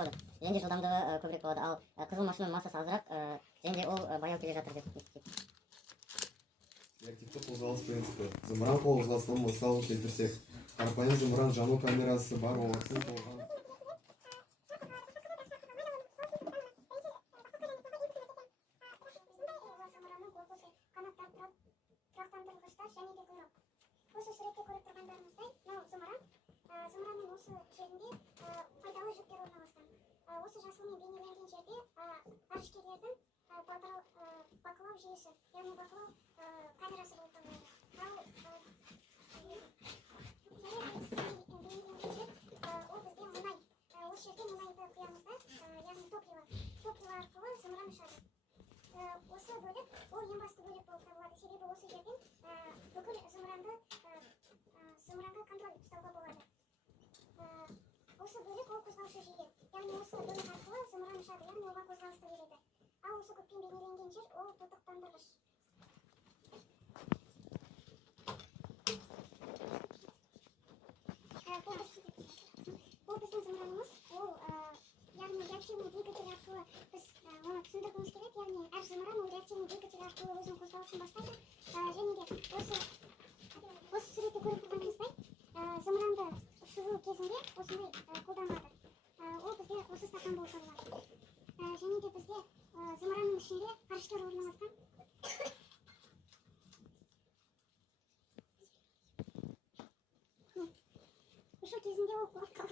болады, және де жылдамдығы көбірек болады. Ал қызыл машинаның массасы азырақ, және де ол баяу келе жатыр деп есептейді. Реактивті қозғалыс принципі. Зымыран қозғалысының мысалын келтірсек, қарапайым зымыран жану камерасы бар, олардың толған осы суретте көріп тұрғандарыңыздай, мынау зымыранның осы жерінде пайдалы жүктер орналасқан. Осы жасылмен бейнеленген жерде ғарышкерлердің бақылау жүйесі, яғни бақылау камерасы болып табылады. Ал бейнеленген жер, ол бізде мұнай. Осы жерде мұнайды құямыз да, яғни топливо арқылы зымыран ұшады. Осы бөлік, ол ең басты бөлік болып табылады. Себебі осы жерден бүкіл зымыранға контроль ұстауға болады. Осы бөлік ол қозғаушы жүйе. Яғни осы бөлік арқылы зымыран ұшады, яғни оған қозғалысты береді. Ал осы көппен бейнеленген жер ол тотықтандырғыш. Бұл біздің зымыранымыз, ол яғни реактивный двигатель арқылы біз оны түсіндіргіміз келеді. Яғни әр зымыран ол реактивный двигатель арқылы өзінің қозғалысын бастайды. Және де осы суретте көріп тұрғанымыздай, зымыранды ұшыру кезінде осындай қолданылады. Ол бізде осы стақан болып табылады. Және де бізде зымыранның ішінде ғарышкер орналасқан. Ұшу кезінде ол құлап қалды.